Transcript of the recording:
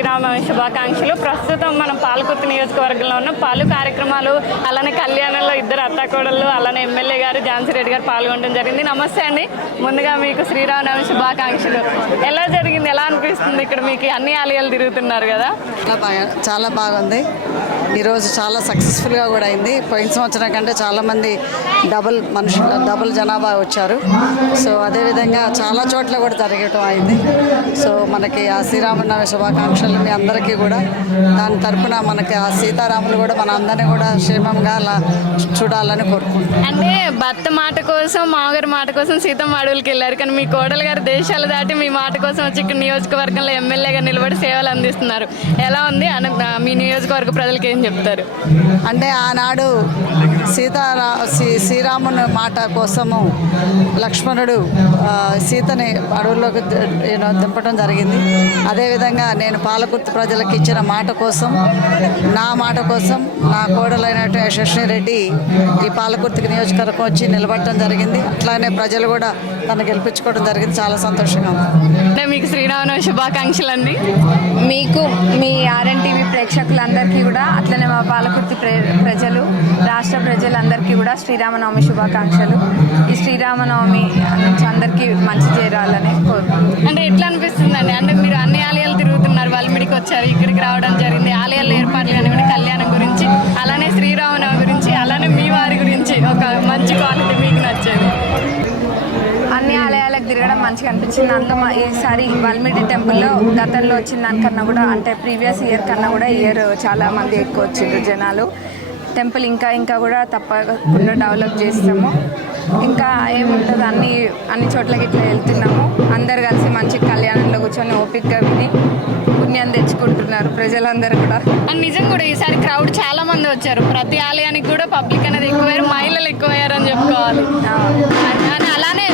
శ్రీరామనవమి శుభాకాంక్షలు. ప్రస్తుతం మనం పాలకుర్తి నియోజకవర్గంలో ఉన్న. పలు కార్యక్రమాలు అలానే కళ్యాణంలో ఇద్దరు అత్తాకోడళ్ళు అలానే ఎమ్మెల్యే గారు ఝాన్సీ రెడ్డి గారు పాల్గొనడం జరిగింది. నమస్తే అండి. ముందుగా మీకు శ్రీరామనవమి శుభాకాంక్షలు. ఎలా జరిగింది? ఎలా అనిపిస్తుంది? ఇక్కడ మీకు అన్ని ఆలయాలు తిరుగుతున్నారు కదా. చాలా బాగా చాలా బాగుంది. ఈరోజు చాలా సక్సెస్ఫుల్గా కూడా అయింది. పోయిన సంవత్సరం కంటే చాలామంది డబుల్ మనుషులు డబుల్ జనాభా వచ్చారు. సో అదేవిధంగా చాలా చోట్ల కూడా జరగటం అయింది. సో మనకి ఆ శ్రీరామనవమి శుభాకాంక్షలు మీ అందరికీ కూడా. దాని తరపున మనకి ఆ సీతారాములు కూడా మన అందరినీ కూడా క్షేమంగా అలా చూడాలని కోరుకుంటున్నాం. అంటే భర్త మాట కోసం మామగారి మాట కోసం సీతమ్మ అడవులకి వెళ్ళారు. కానీ మీ కోడలు గారు దేశాలు దాటి మీ మాట కోసం వచ్చి ఇక్కడ నియోజకవర్గంలో ఎమ్మెల్యేగా నిలబడి సేవలు అందిస్తున్నారు. ఎలా ఉంది? అన- మీ నియోజకవర్గ ప్రజలకి ఏం చెప్తారు. అంటే ఆనాడు సీతారా శ్రీ శ్రీరాముని మాట కోసము లక్ష్మణుడు సీతని అడవుల్లోకి దింపడం జరిగింది. అదేవిధంగా నేను పాలకుర్తి ప్రజలకు ఇచ్చిన మాట కోసం నా మాట కోసం నా కోడలైనటువంటి యశస్వి రెడ్డి ఈ పాలకుర్తికి నియోజకవర్గం వచ్చి నిలబడటం జరిగింది. అట్లానే ప్రజలు కూడా తను గెలిపించుకోవడం జరిగింది. చాలా సంతోషంగా ఉంది. అంటే మీకు శ్రీరామనవమి శుభాకాంక్షలు అండి మీకు మీ ఆర్ఎన్టీవీ ప్రేక్షకులందరికీ కూడా అట్లనే మా పాలకుర్తి ప్ర ప్రజలు రాష్ట్ర ప్రజలందరికీ కూడా శ్రీరామనవమి శుభాకాంక్షలు. ఈ శ్రీరామనవమి నుంచి అందరికీ మంచి చేరాలని కోరుకుంటున్నాను అంటే ఎట్లా అనిపిస్తుందండి? అంటే మీరు అన్ని ఆలయాలు తిరుగుతున్నారు వాల్మీడికి వచ్చారు ఇక్కడికి రావడం జరిగింది ఆలయాల ఏర్పాట్లు కానివ్వండి తిరగడం మంచిగా అనిపించింది. దాంట్లో మా ఈసారి వాల్మీకి టెంపుల్లో గతంలో వచ్చిన దానికన్నా కూడా అంటే ప్రీవియస్ ఇయర్ కన్నా కూడా ఇయర్ చాలా మంది ఎక్కువ వచ్చారు జనాలు. టెంపుల్ ఇంకా ఇంకా కూడా తప్పకుండా డెవలప్ చేస్తాము. ఇంకా ఏముంటుంది అన్ని అన్ని చోట్లకి ఇట్లా వెళ్తున్నాము. అందరు కలిసి మంచి కళ్యాణంలో కూర్చొని ఓపిక్గా విని పుణ్యం తెచ్చుకుంటున్నారు ప్రజలందరూ కూడా. అండ్ నిజం కూడా ఈసారి క్రౌడ్ చాలా మంది వచ్చారు. ప్రతి ఆలయానికి కూడా పబ్లిక్ అనేది ఎక్కువయ్యారు మహిళలు ఎక్కువయ్యారు అని చెప్పుకోవాలి అలానే